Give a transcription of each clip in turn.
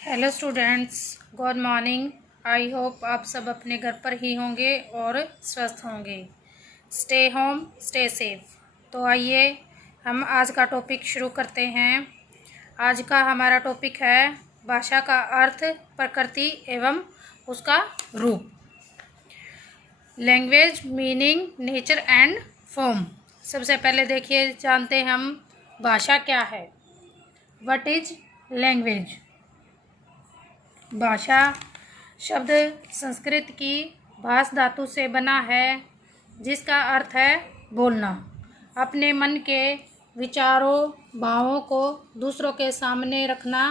Hello students, good morning. I hope आप सब अपने घर पर ही होंगे और स्वस्थ होंगे। Stay home, stay safe. तो आइए हम आज का टॉपिक शुरू करते हैं। आज का हमारा टॉपिक है भाषा का अर्थ, प्रकृति एवं उसका रूप। Language, meaning, nature and form. सबसे पहले देखिए, जानते हैं हम भाषा क्या है। What is language? भाषा शब्द संस्कृत की भाष धातु से बना है, जिसका अर्थ है बोलना। अपने मन के विचारों, भावों को दूसरों के सामने रखना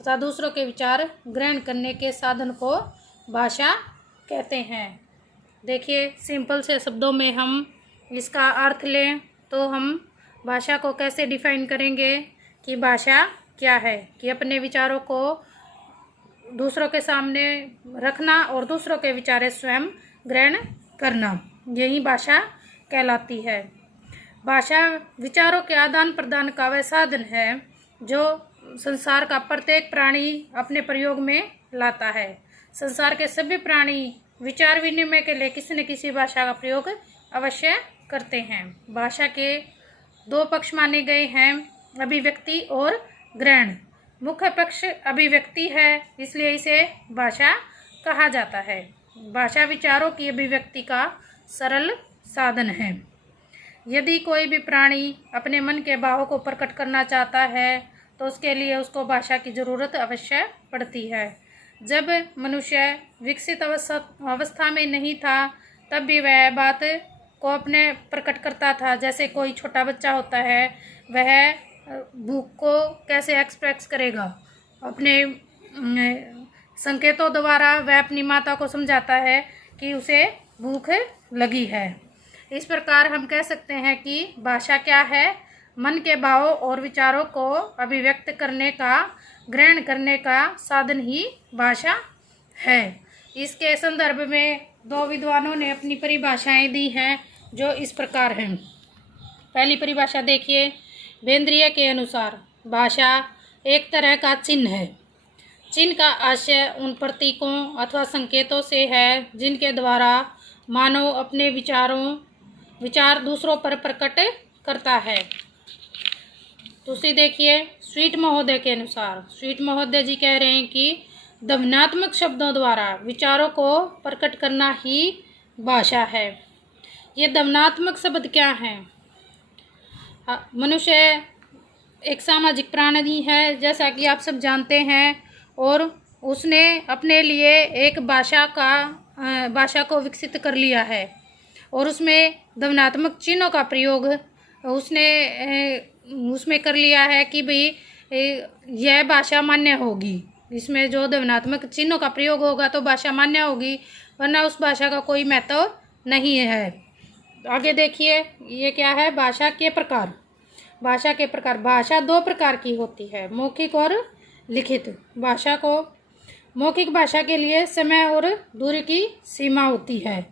तथा दूसरों के विचार ग्रहण करने के साधन को भाषा कहते हैं। देखिए, सिंपल से शब्दों में हम इसका अर्थ लें तो हम भाषा को कैसे डिफाइन करेंगे कि भाषा क्या है। कि अपने विचारों को दूसरों के सामने रखना और दूसरों के विचार स्वयं ग्रहण करना, यही भाषा कहलाती है। भाषा विचारों के आदान प्रदान का वह साधन है जो संसार का प्रत्येक प्राणी अपने प्रयोग में लाता है। संसार के सभी प्राणी विचार विनिमय के लिए किसी न किसी भाषा का प्रयोग अवश्य करते हैं। भाषा के दो पक्ष माने गए हैं, अभिव्यक्ति और ग्रहण। मुख्य पक्ष अभिव्यक्ति है, इसलिए इसे भाषा कहा जाता है। भाषा विचारों की अभिव्यक्ति का सरल साधन है। यदि कोई भी प्राणी अपने मन के भावों को प्रकट करना चाहता है तो उसके लिए उसको भाषा की ज़रूरत अवश्य पड़ती है। जब मनुष्य विकसित अवस्था में नहीं था तब भी वह बात को अपने प्रकट करता था। जैसे कोई छोटा बच्चा होता है, वह भूख को कैसे एक्सप्रेस करेगा? अपने संकेतों द्वारा वह अपनी माता को समझाता है कि उसे भूख लगी है। इस प्रकार हम कह सकते हैं कि भाषा क्या है? मन के भावों और विचारों को अभिव्यक्त करने का, ग्रहण करने का साधन ही भाषा है। इसके संदर्भ में दो विद्वानों ने अपनी परिभाषाएं दी हैं जो इस प्रकार हैं। पहली परिभाषा देखिए, बेंद्रिया के अनुसार भाषा एक तरह का चिन्ह है। चिन्ह का आशय उन प्रतीकों अथवा संकेतों से है जिनके द्वारा मानव अपने विचार दूसरों पर प्रकट करता है। दूसरी देखिए, स्वीट महोदय के अनुसार, स्वीट महोदय जी कह रहे हैं कि ध्वन्यात्मक शब्दों द्वारा विचारों को प्रकट करना ही भाषा है। ये ध्वन्यात्मक शब्द क्या हैं? मनुष्य एक सामाजिक प्राणी है, जैसा कि आप सब जानते हैं, और उसने अपने लिए एक भाषा को विकसित कर लिया है और उसमें ध्वन्यात्मक चिन्हों का प्रयोग उसमें कर लिया है कि भाई यह भाषा मान्य होगी। इसमें जो ध्वन्यात्मक चिन्हों का प्रयोग होगा तो भाषा मान्य होगी, वरना उस भाषा का कोई महत्व नहीं है। आगे देखिए, ये क्या है? भाषा के प्रकार। भाषा के प्रकार, भाषा दो प्रकार की होती है, मौखिक और लिखित। भाषा को मौखिक भाषा के लिए समय और दूरी की सीमा होती है,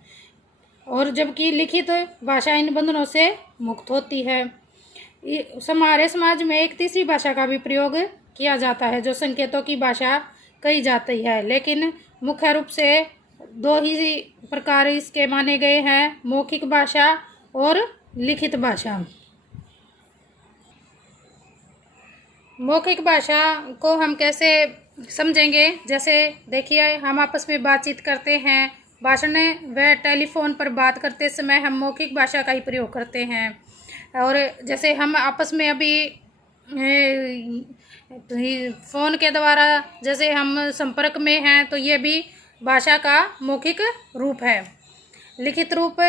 और जबकि लिखित भाषा इन बंधनों से मुक्त होती है। हमारे समाज में एक तीसरी भाषा का भी प्रयोग किया जाता है जो संकेतों की भाषा कही जाती है, लेकिन मुख्य रूप से दो ही प्रकार इसके माने गए हैं, मौखिक भाषा और लिखित भाषा। मौखिक भाषा को हम कैसे समझेंगे? जैसे देखिए, हम आपस में बातचीत करते हैं, भाषण व टेलीफोन पर बात करते समय हम मौखिक भाषा का ही प्रयोग करते हैं। और जैसे हम आपस में अभी फ़ोन के द्वारा जैसे हम संपर्क में हैं, तो ये भी भाषा का मौखिक रूप है। लिखित रूप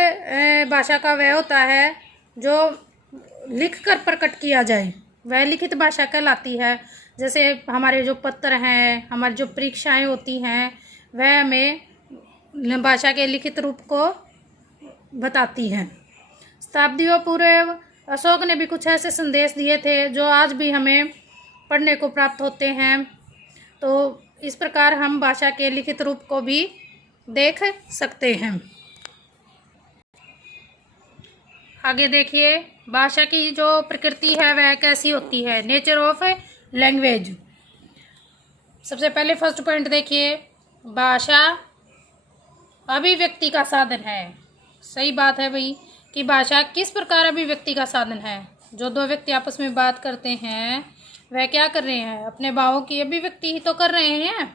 भाषा का वह होता है जो लिखकर प्रकट किया जाए, वह लिखित भाषा कहलाती है। जैसे हमारे जो पत्र हैं, हमारी जो परीक्षाएं होती हैं, वह हमें भाषा के लिखित रूप को बताती हैं। शताब्दियों पूर्व अशोक ने भी कुछ ऐसे संदेश दिए थे जो आज भी हमें पढ़ने को प्राप्त होते हैं। तो इस प्रकार हम भाषा के लिखित रूप को भी देख सकते हैं। आगे देखिए, भाषा की जो प्रकृति है वह कैसी होती है। Nature of language. सबसे पहले फर्स्ट पॉइंट देखिए, भाषा अभिव्यक्ति का साधन है। सही बात है भाई कि भाषा किस प्रकार अभिव्यक्ति का साधन है। जो दो व्यक्ति आपस में बात करते हैं वह क्या कर रहे हैं, अपने भावों की अभिव्यक्ति ही तो कर रहे हैं।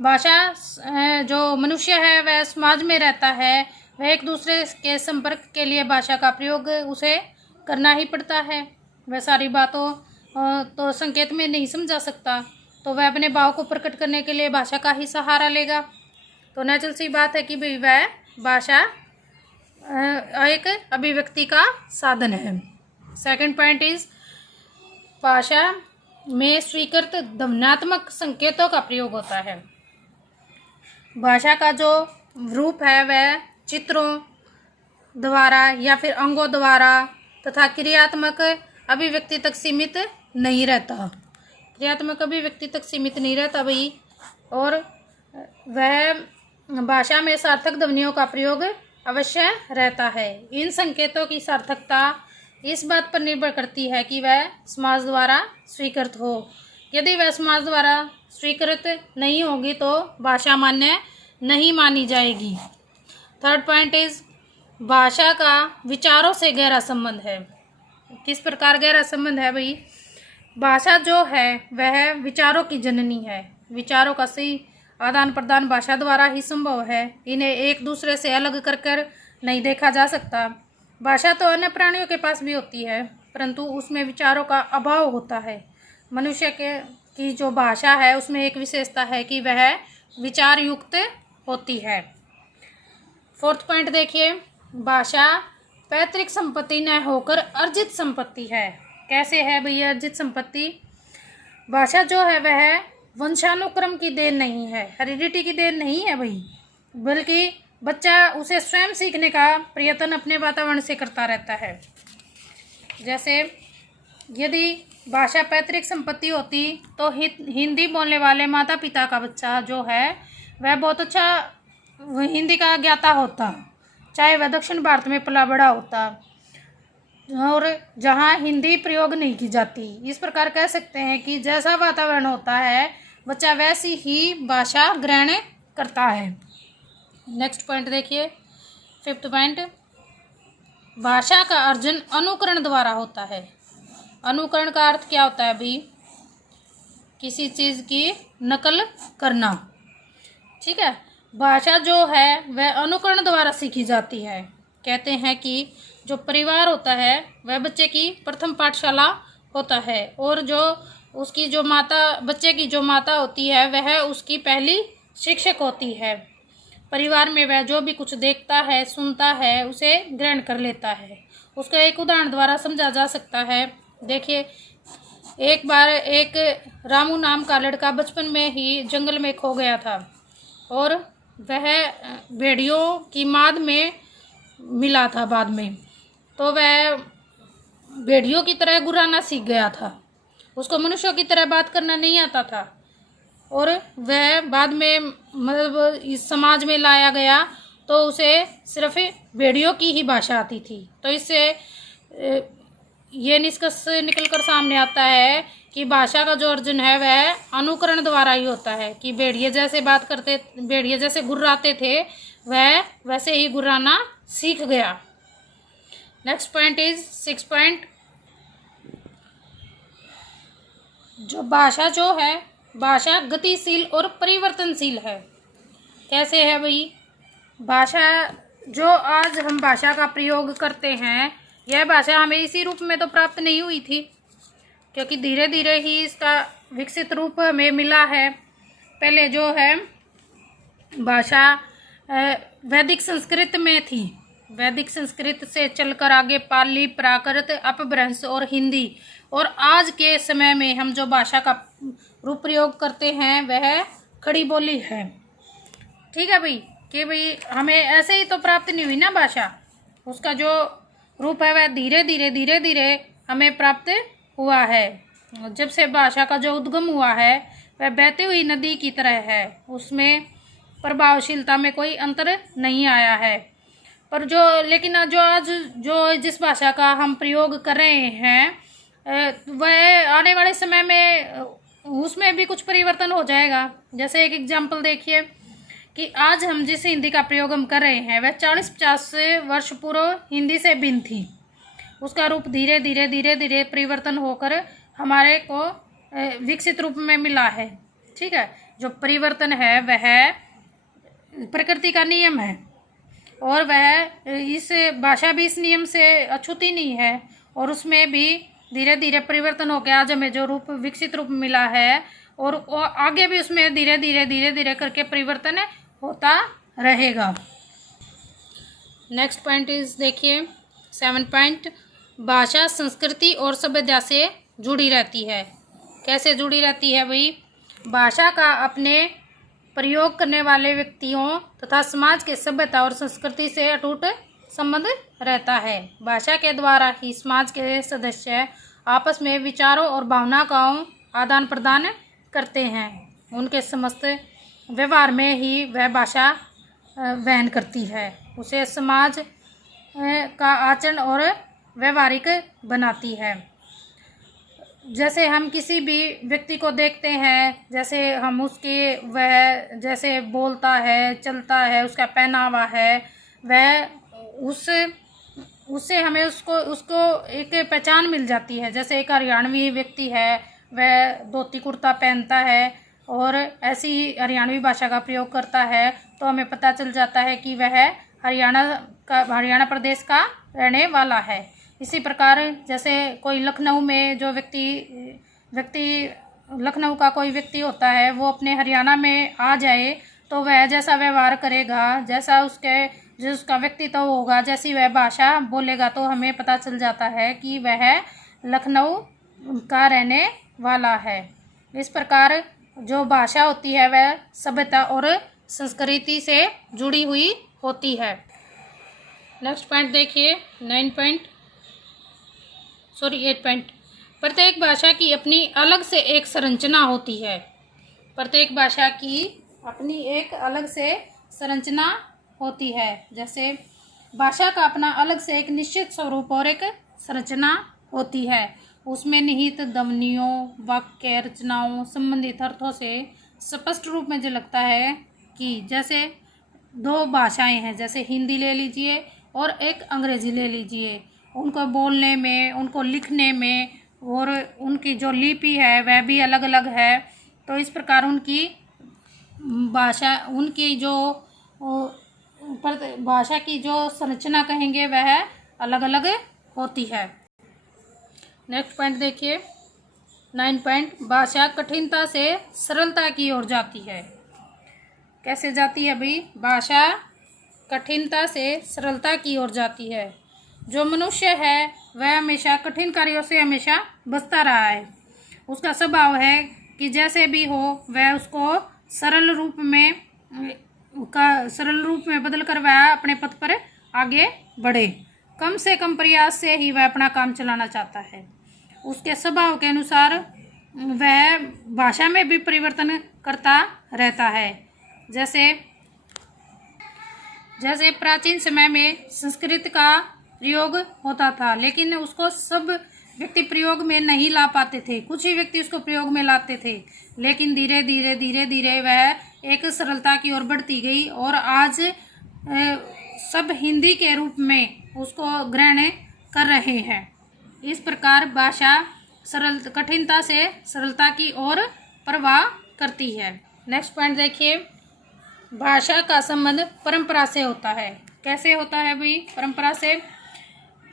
भाषा जो मनुष्य है वह समाज में रहता है, वह एक दूसरे के संपर्क के लिए भाषा का प्रयोग उसे करना ही पड़ता है। वह सारी बातों तो संकेत में नहीं समझा सकता, तो वह अपने भाव को प्रकट करने के लिए भाषा का ही सहारा लेगा। तो नेचुरल सी बात है कि भाई वह भाषा एक अभिव्यक्ति का साधन है। सेकंड पॉइंट इज, भाषा में स्वीकृत ध्वन्यात्मक संकेतों का प्रयोग होता है। भाषा का जो रूप है वह चित्रों द्वारा या फिर अंगों द्वारा तथा क्रियात्मक अभिव्यक्ति तक सीमित नहीं रहता। क्रियात्मक अभिव्यक्ति तक सीमित नहीं रहता भाई। और वह भाषा में सार्थक ध्वनियों का प्रयोग अवश्य रहता है। इन संकेतों की सार्थकता इस बात पर निर्भर करती है कि वह समाज द्वारा स्वीकृत हो। यदि वह समाज द्वारा स्वीकृत नहीं होगी तो भाषा मान्य नहीं मानी जाएगी। थर्ड पॉइंट इज, भाषा का विचारों से गहरा संबंध है। किस प्रकार गहरा संबंध है भाई? भाषा जो है वह विचारों की जननी है। विचारों का सही आदान प्रदान भाषा द्वारा ही संभव है। इन्हें एक दूसरे से अलग कर नहीं देखा जा सकता। भाषा तो अन्य प्राणियों के पास भी होती है, परंतु उसमें विचारों का अभाव होता है। मनुष्य की जो भाषा है उसमें एक विशेषता है कि वह विचार युक्त होती है। फोर्थ पॉइंट देखिए, भाषा पैतृक संपत्ति न होकर अर्जित संपत्ति है। कैसे है भैया अर्जित संपत्ति? भाषा जो है वह वंशानुक्रम की देन नहीं है, हेरिडिटी की देन नहीं है भाई, बल्कि बच्चा उसे स्वयं सीखने का प्रयत्न अपने वातावरण से करता रहता है। जैसे यदि भाषा पैतृक संपत्ति होती तो हिंदी बोलने वाले माता पिता का बच्चा जो है वह बहुत अच्छा हिंदी का ज्ञाता होता, चाहे वह दक्षिण भारत में पला बड़ा होता और जहाँ हिंदी प्रयोग नहीं की जाती। इस प्रकार कह सकते हैं कि जैसा वातावरण होता है बच्चा वैसी ही भाषा ग्रहण करता है। नेक्स्ट पॉइंट देखिए, फिफ्थ पॉइंट, भाषा का अर्जन अनुकरण द्वारा होता है। अनुकरण का अर्थ क्या होता है भाई? किसी चीज़ की नकल करना। ठीक है, भाषा जो है वह अनुकरण द्वारा सीखी जाती है। कहते हैं कि जो परिवार होता है वह बच्चे की प्रथम पाठशाला होता है और जो उसकी जो माता, बच्चे की जो माता होती है वह उसकी पहली शिक्षक होती है। परिवार में वह जो भी कुछ देखता है सुनता है उसे ग्रहण कर लेता है। उसका एक उदाहरण द्वारा समझा जा सकता है। देखिए, एक बार एक रामू नाम का लड़का बचपन में ही जंगल में खो गया था और वह भेड़ियों की माद में मिला था बाद में। तो वह भेड़ियों की तरह गुर्राना सीख गया था। उसको मनुष्यों की तरह बात करना नहीं आता था और वह बाद में मतलब इस समाज में लाया गया तो उसे सिर्फ भेड़ियों की ही भाषा आती थी। तो इससे ये निष्कर्ष निकल कर सामने आता है कि भाषा का जो अर्जन है वह अनुकरण द्वारा ही होता है कि भेड़िए जैसे बात करते, भेड़िए जैसे गुर्राते थे वह वैसे ही गुर्राना सीख गया। Next point is six point, जो भाषा जो है भाषा गतिशील और परिवर्तनशील है। कैसे है भाई? भाषा जो आज हम भाषा का प्रयोग करते हैं यह भाषा हमें इसी रूप में तो प्राप्त नहीं हुई थी, क्योंकि धीरे धीरे ही इसका विकसित रूप हमें मिला है। पहले जो है भाषा वैदिक संस्कृत में थी। वैदिक संस्कृत से चलकर आगे पाली, प्राकृत, अपभ्रंश और हिंदी, और आज के समय में हम जो भाषा का रूप प्रयोग करते हैं वह खड़ी बोली है। ठीक है भाई, कि भाई हमें ऐसे ही तो प्राप्त नहीं हुई ना भाषा, उसका जो रूप है वह धीरे धीरे हमें प्राप्त हुआ है। जब से भाषा का जो उद्गम हुआ है वह बहती हुई नदी की तरह है, उसमें प्रभावशीलता में कोई अंतर नहीं आया है। पर जो लेकिन जो आज जो जिस भाषा का हम प्रयोग कर रहे हैं वह आने वाले समय में उसमें भी कुछ परिवर्तन हो जाएगा। जैसे एक एग्जाम्पल देखिए कि आज हम जिस हिंदी का प्रयोग हम कर रहे हैं वह 40-50 वर्ष पूर्व हिंदी से भिन्न थी। उसका रूप धीरे धीरे धीरे धीरे परिवर्तन होकर हमारे को विकसित रूप में मिला है। ठीक है, जो परिवर्तन है वह प्रकृति का नियम है और वह इस भाषा भी इस नियम से अछूती नहीं है और उसमें भी धीरे धीरे परिवर्तन होकर आज हमें जो रूप विकसित रूप मिला है और आगे भी उसमें धीरे धीरे करके परिवर्तन होता रहेगा। नेक्स्ट पॉइंट इज देखिए 7 पॉइंट, भाषा संस्कृति और सभ्यता से जुड़ी रहती है। कैसे जुड़ी रहती है भाई? भाषा का अपने प्रयोग करने वाले व्यक्तियों तथा समाज के सभ्यता और संस्कृति से अटूट संबंध रहता है। भाषा के द्वारा ही समाज के सदस्य आपस में विचारों और भावनाओं का आदान प्रदान करते हैं। उनके समस्त व्यवहार में ही वह भाषा वहन करती है, उसे समाज का आचरण और व्यवहारिक बनाती है। जैसे हम किसी भी व्यक्ति को देखते हैं, जैसे हम उसके वह जैसे बोलता है, चलता है, उसका पहनावा है, वह उससे हमें उसको एक पहचान मिल जाती है। जैसे एक हरियाणवी व्यक्ति है, वह धोती कुर्ता पहनता है और ऐसी ही हरियाणवी भाषा का प्रयोग करता है तो हमें पता चल जाता है कि वह हरियाणा प्रदेश का रहने वाला है। इसी प्रकार जैसे कोई लखनऊ में जो व्यक्ति लखनऊ का कोई व्यक्ति होता है, वो अपने हरियाणा में आ जाए तो वह जैसा व्यवहार करेगा, जैसा उसका व्यक्तित्व होगा, जैसी वह भाषा बोलेगा तो हमें पता चल जाता है कि वह लखनऊ का रहने वाला है। इस प्रकार जो भाषा होती है वह सभ्यता और संस्कृति से जुड़ी हुई होती है। नेक्स्ट पॉइंट देखिए 8 पॉइंट, प्रत्येक भाषा की अपनी अलग से एक संरचना होती है। प्रत्येक भाषा की अपनी एक अलग से संरचना होती है। जैसे भाषा का अपना अलग से एक निश्चित स्वरूप और एक संरचना होती है। उसमें निहित ध्वनियों, वाक्य रचनाओं, संबंधित अर्थों से स्पष्ट रूप में जो लगता है कि जैसे 2 भाषाएं हैं, जैसे हिंदी ले लीजिए और एक अंग्रेजी ले लीजिए, उनको बोलने में, उनको लिखने में और उनकी जो लिपि है वह भी अलग अलग है। तो इस प्रकार उनकी भाषा की जो संरचना कहेंगे वह अलग अलग होती है। नेक्स्ट पॉइंट देखिए 9 पॉइंट, भाषा कठिनता से सरलता की ओर जाती है। कैसे जाती है भाई? भाषा कठिनता से सरलता की ओर जाती है। जो मनुष्य है वह हमेशा कठिन कार्यों से हमेशा बचता रहा है। उसका स्वभाव है कि जैसे भी हो वह उसको सरल रूप में बदल कर वह अपने पथ पर आगे बढ़े। कम से कम प्रयास से ही वह अपना काम चलाना चाहता है। उसके स्वभाव के अनुसार वह भाषा में भी परिवर्तन करता रहता है। जैसे प्राचीन समय में संस्कृत का प्रयोग होता था, लेकिन उसको सब व्यक्ति प्रयोग में नहीं ला पाते थे। कुछ ही व्यक्ति उसको प्रयोग में लाते थे, लेकिन धीरे धीरे वह एक सरलता की ओर बढ़ती गई और आज सब हिंदी के रूप में उसको ग्रहण कर रहे हैं। इस प्रकार भाषा कठिनता से सरलता की ओर प्रवाह करती है। नेक्स्ट पॉइंट देखिए, भाषा का संबंध परंपरा से होता है। कैसे होता है भाई? परंपरा से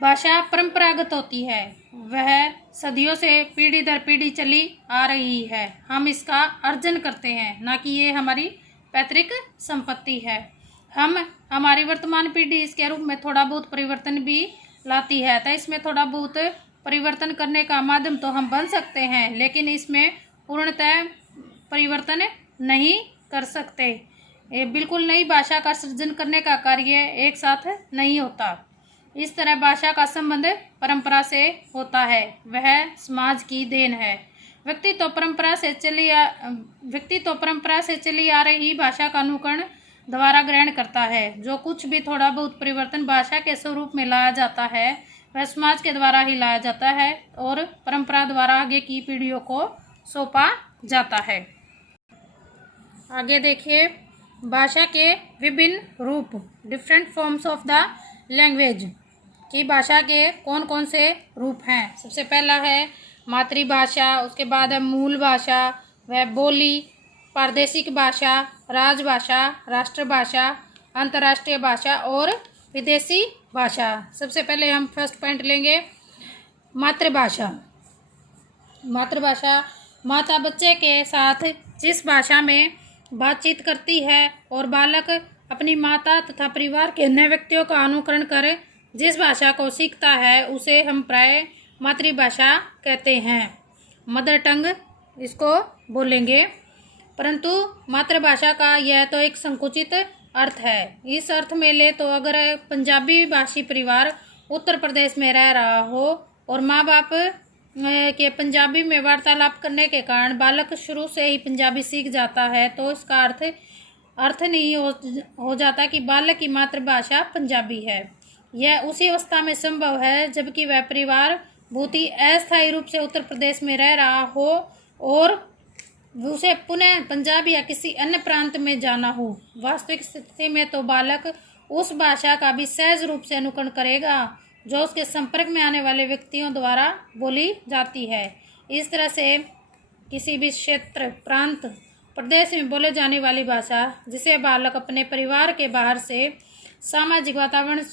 भाषा परंपरागत होती है, वह सदियों से पीढ़ी दर पीढ़ी चली आ रही है। हम इसका अर्जन करते हैं, ना कि ये हमारी पैतृक संपत्ति है। हमारी वर्तमान पीढ़ी इसके रूप में थोड़ा बहुत परिवर्तन भी लाती है, तो इसमें थोड़ा बहुत परिवर्तन करने का माध्यम तो हम बन सकते हैं, लेकिन इसमें पूर्णतः परिवर्तन नहीं कर सकते। ये बिल्कुल नई भाषा का सृजन करने का कार्य एक साथ नहीं होता। इस तरह भाषा का संबंध परंपरा से होता है, वह समाज की देन है। व्यक्ति तो परंपरा से चली आ रही भाषा का अनुकरण द्वारा ग्रहण करता है। जो कुछ भी थोड़ा बहुत परिवर्तन भाषा के स्वरूप में लाया जाता है वह समाज के द्वारा ही लाया जाता है और परंपरा द्वारा आगे की पीढ़ियों को सौंपा जाता है। आगे देखिए, भाषा के विभिन्न रूप, different forms of the language, कि भाषा के कौन कौन से रूप हैं। सबसे पहला है मातृभाषा, उसके बाद है मूल भाषा, वह बोली, प्रादेशिक भाषा, राजभाषा, राष्ट्रभाषा, अंतर्राष्ट्रीय भाषा और विदेशी भाषा। सबसे पहले हम फर्स्ट पॉइंट लेंगे मातृभाषा। मातृभाषा माता बच्चे के साथ जिस भाषा में बातचीत करती है और बालक अपनी माता तथा परिवार के अन्य व्यक्तियों का अनुकरण कर जिस भाषा को सीखता है उसे हम प्राय मातृभाषा कहते हैं। मदर टंग इसको बोलेंगे, परंतु मातृभाषा का यह तो एक संकुचित अर्थ है। इस अर्थ में ले तो अगर पंजाबी भाषी परिवार उत्तर प्रदेश में रह रहा हो और माँ बाप के पंजाबी में वार्तालाप करने के कारण बालक शुरू से ही पंजाबी सीख जाता है, तो इसका अर्थ नहीं हो जाता कि बालक की मातृभाषा पंजाबी है। यह उसी अवस्था में संभव है जबकि वह परिवार बहुत ही अस्थायी रूप से उत्तर प्रदेश में रह रहा हो और उसे पुनः पंजाब या किसी अन्य प्रांत में जाना हो। वास्तविक स्थिति में तो बालक उस भाषा का भी सहज रूप से अनुकरण करेगा जो उसके संपर्क में आने वाले व्यक्तियों द्वारा बोली जाती है। इस तरह से किसी भी क्षेत्र, प्रांत, प्रदेश में बोले जाने वाली भाषा जिसे बालक अपने परिवार के बाहर से सामाजिक वातावरण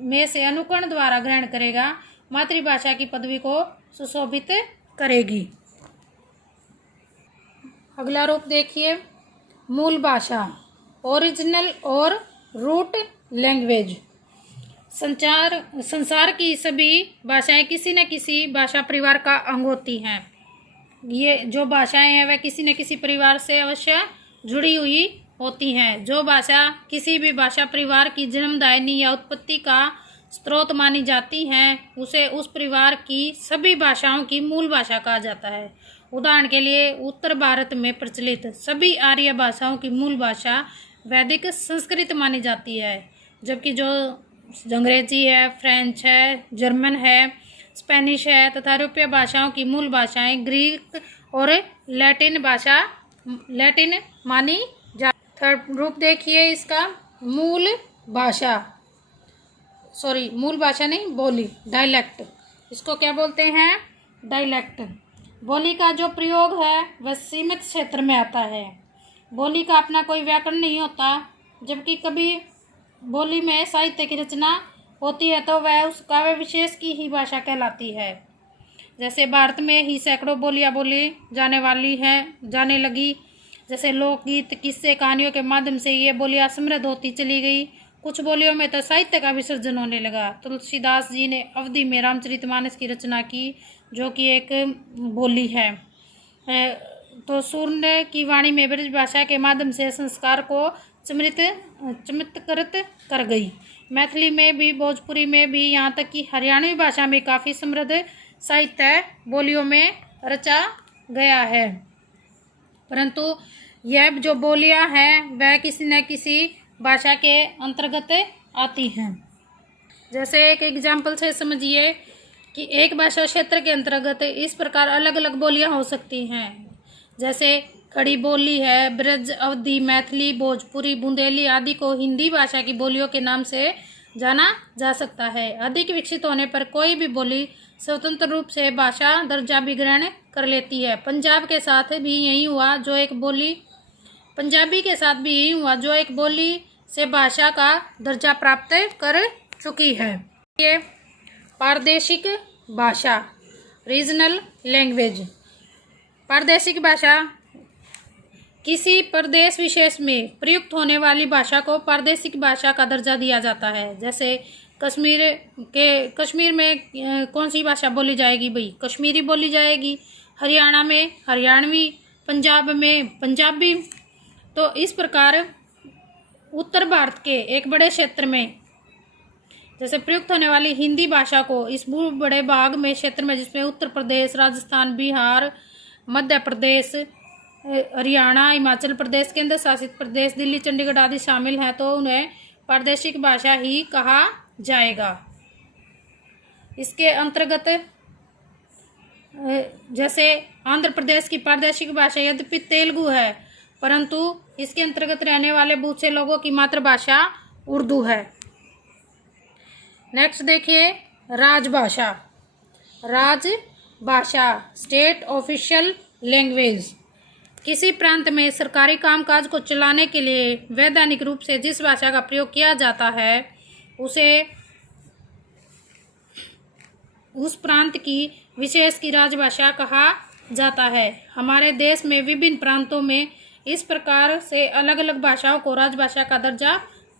में से अनुकरण द्वारा ग्रहण करेगा, मातृभाषा की पदवी को सुशोभित करेगी। अगला रूप देखिए, मूल भाषा, ओरिजिनल और रूट लैंग्वेज। संसार की सभी भाषाएं किसी न किसी भाषा परिवार का अंग होती हैं। ये जो भाषाएं हैं वह किसी न किसी परिवार से अवश्य जुड़ी हुई होती हैं। जो भाषा किसी भी भाषा परिवार की जन्मदायिनी या उत्पत्ति का स्रोत मानी जाती हैं उसे उस परिवार की सभी भाषाओं की मूल भाषा कहा जाता है। उदाहरण के लिए उत्तर भारत में प्रचलित सभी आर्य भाषाओं की मूल भाषा वैदिक संस्कृत मानी जाती है, जबकि जो अंग्रेजी है, फ्रेंच है, जर्मन है, स्पेनिश है तथा यूरोपीय भाषाओं की मूल भाषाएं ग्रीक और लैटिन मानी जा। थर्ड रूप देखिए इसका, मूल भाषा नहीं, बोली, डायलेक्ट। इसको क्या बोलते हैं? डायलेक्ट। बोली का जो प्रयोग है वह सीमित क्षेत्र में आता है। बोली का अपना कोई व्याकरण नहीं होता, जबकि कभी बोली में साहित्य की रचना होती है तो वह उस काव्य विशेष की ही भाषा कहलाती है। जैसे भारत में ही सैकड़ों बोलियां बोली जाने लगी। जैसे लोकगीत, किस्से, कहानियों के माध्यम से ये बोलियां समृद्ध होती चली गई। कुछ बोलियों में तो साहित्य का विसर्जन होने लगा। तुलसीदास जी ने अवधि में रामचरितमानस की रचना की, जो कि एक बोली है। तो सूर्य की वाणी में ब्रज भाषा के माध्यम से संस्कार को चमत्कृत कर गई। मैथिली में भी, भोजपुरी में भी, यहाँ तक कि हरियाणवी भाषा में काफ़ी समृद्ध साहित्य बोलियों में रचा गया है। परंतु यह जो बोलियां हैं वह किसी न किसी भाषा के अंतर्गत आती हैं। जैसे एक एग्जाम्पल से समझिए कि एक भाषा क्षेत्र के अंतर्गत इस प्रकार अलग अलग बोलियां हो सकती हैं। जैसे खड़ी बोली है, ब्रज, अवधी, मैथिली, भोजपुरी, बुंदेली आदि को हिंदी भाषा की बोलियों के नाम से जाना जा सकता है। अधिक विकसित होने पर कोई भी बोली स्वतंत्र रूप से भाषा दर्जा भी ग्रहण कर लेती है। पंजाबी के साथ भी यही हुआ, जो एक बोली से भाषा का दर्जा प्राप्त कर चुकी है। ये प्रादेशिक भाषा, रीजनल लैंग्वेज। प्रादेशिक भाषा किसी प्रदेश विशेष में प्रयुक्त होने वाली भाषा को प्रादेशिक भाषा का दर्जा दिया जाता है। जैसे कश्मीर में कौन सी भाषा बोली जाएगी भाई? कश्मीरी बोली जाएगी। हरियाणा में हरियाणवी, पंजाब में पंजाबी। तो इस प्रकार उत्तर भारत के एक बड़े क्षेत्र में जैसे प्रयुक्त होने वाली हिंदी भाषा को इस बड़े भाग में क्षेत्र में, जिसमें उत्तर प्रदेश, राजस्थान, बिहार, मध्य प्रदेश, हरियाणा, हिमाचल प्रदेश, केंद्र शासित प्रदेश, दिल्ली, चंडीगढ़ आदि शामिल हैं, तो उन्हें प्रादेशिक भाषा ही कहा जाएगा। इसके अंतर्गत जैसे आंध्र प्रदेश की प्रादेशिक भाषा यद्यपि तेलुगु है, परंतु इसके अंतर्गत रहने वाले बहुत से लोगों की मातृभाषा उर्दू है। नेक्स्ट देखिए राजभाषा। राजभाषा स्टेट ऑफिशियल लैंग्वेज। किसी प्रांत में सरकारी कामकाज को चलाने के लिए वैधानिक रूप से जिस भाषा का प्रयोग किया जाता है उसे उस प्रांत की विशेष की राजभाषा कहा जाता है। हमारे देश में विभिन्न प्रांतों में इस प्रकार से अलग अलग भाषाओं को राजभाषा का दर्जा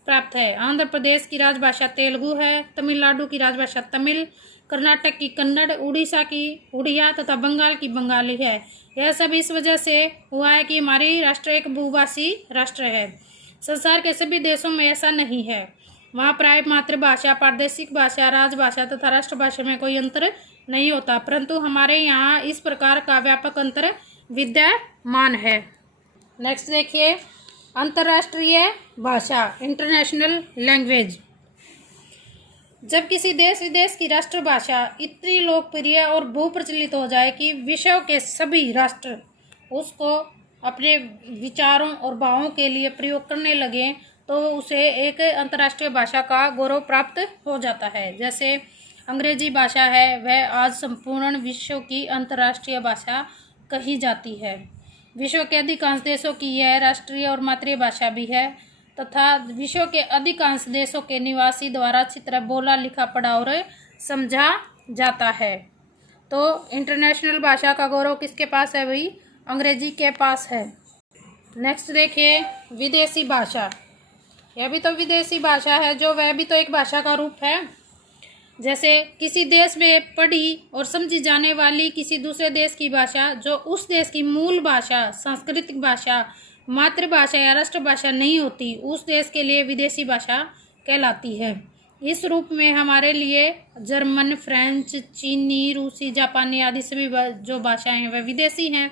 प्राप्त है। आंध्र प्रदेश की राजभाषा तेलुगु है, तमिलनाडु की राजभाषा तमिल, कर्नाटक की कन्नड़, उड़ीसा की उड़िया तथा बंगाल की बंगाली है। यह सब इस वजह से हुआ है कि हमारी राष्ट्र एक बहुभाषी राष्ट्र है। संसार के सभी देशों में ऐसा नहीं है। वहाँ प्राय मातृभाषा, प्रादेशिक भाषा, राजभाषा तथा राष्ट्रभाषा में कोई अंतर नहीं होता, परंतु हमारे यहाँ इस प्रकार का व्यापक अंतर विद्यमान है। नेक्स्ट देखिए अंतर्राष्ट्रीय भाषा इंटरनेशनल लैंग्वेज। जब किसी देश विदेश की राष्ट्रभाषा इतनी लोकप्रिय और बहुप्रचलित हो जाए कि विश्व के सभी राष्ट्र उसको अपने विचारों और भावों के लिए प्रयोग करने लगे तो उसे एक अंतर्राष्ट्रीय भाषा का गौरव प्राप्त हो जाता है। जैसे अंग्रेजी भाषा है, वह आज संपूर्ण विश्व की अंतर्राष्ट्रीय भाषा कही जाती है। विश्व के अधिकांश देशों की यह राष्ट्रीय और मातृभाषा भी है तथा विश्व के अधिकांश देशों के निवासी द्वारा अच्छी तरह बोला, लिखा, पढ़ा और समझा जाता है। तो इंटरनेशनल भाषा का गौरव किसके पास है? वही अंग्रेजी के पास है। नेक्स्ट देखिए विदेशी भाषा। यह भी तो विदेशी भाषा है, जो वह भी तो एक भाषा का रूप है। जैसे किसी देश में पढ़ी और समझी जाने वाली किसी दूसरे देश की भाषा जो उस देश की मूल भाषा, सांस्कृतिक भाषा, मातृभाषा या राष्ट्रभाषा नहीं होती, उस देश के लिए विदेशी भाषा कहलाती है। इस रूप में हमारे लिए जर्मन, फ्रेंच, चीनी, रूसी, जापानी आदि सभी जो भाषाएं हैं वह विदेशी हैं।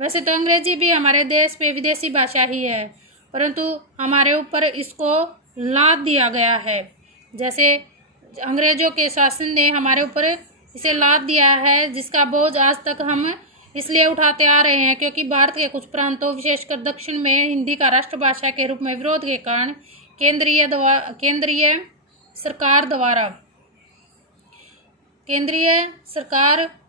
वैसे तो अंग्रेजी भी हमारे देश में विदेशी भाषा ही है, परंतु हमारे ऊपर इसको लाद दिया गया है। जैसे अंग्रेजों के शासन ने हमारे ऊपर इसे लाद दिया है, जिसका बोझ आज तक हम इसलिए उठाते आ रहे हैं क्योंकि भारत के कुछ प्रांतों विशेषकर दक्षिण में हिंदी का राष्ट्रभाषा के रूप में विरोध के कारण केंद्रीय सरकार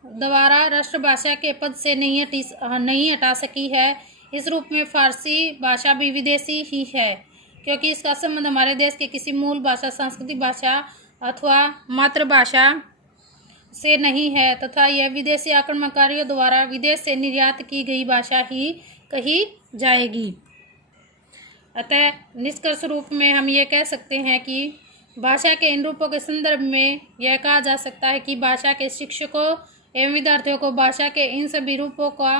द्वारा राष्ट्रभाषा के पद से नहीं हटा सकी है। इस रूप में फारसी भाषा भी विदेशी ही है क्योंकि इसका संबंध हमारे देश के किसी मूल भाषा, सांस्कृतिक भाषा अथवा मातृभाषा से नहीं है तथा यह विदेशी आक्रमणकारियों द्वारा विदेश से निर्यात की गई भाषा ही कही जाएगी। अतः निष्कर्ष रूप में हम ये कह सकते हैं कि भाषा के इन रूपों के संदर्भ में यह कहा जा सकता है कि भाषा के शिक्षकों एवं विद्यार्थियों को भाषा के इन सभी रूपों का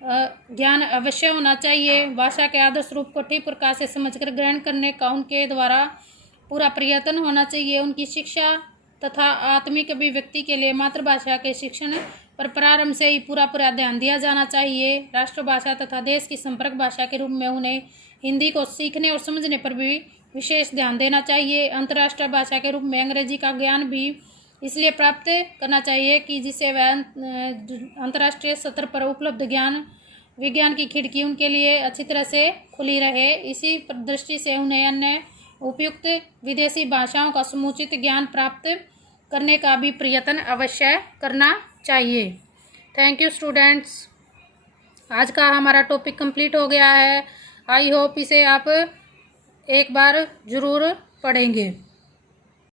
ज्ञान अवश्य होना चाहिए। भाषा के आदर्श रूप को ठीक प्रकार से समझकर ग्रहण करने का उनके द्वारा पूरा प्रयत्न होना चाहिए। उनकी शिक्षा तथा आत्मिक अभिव्यक्ति के लिए मातृभाषा के शिक्षण पर प्रारंभ से ही पूरा ध्यान दिया जाना चाहिए। राष्ट्रभाषा तथा देश की संपर्क भाषा के रूप में उन्हें हिंदी को सीखने और समझने पर भी विशेष ध्यान देना चाहिए। अंतर्राष्ट्रीय भाषा के रूप में अंग्रेजी का ज्ञान भी इसलिए प्राप्त करना चाहिए कि जिससे वह अंतर्राष्ट्रीय स्तर पर उपलब्ध विज्ञान की खिड़की उनके लिए अच्छी तरह से खुली रहे। इसी दृष्टि से उन्हें अन्य उपयुक्त विदेशी भाषाओं का समुचित ज्ञान प्राप्त करने का भी प्रयत्न अवश्य करना चाहिए। Thank you students. आज का हमारा टॉपिक कंप्लीट हो गया है। आई होप इसे आप एक बार ज़रूर पढ़ेंगे।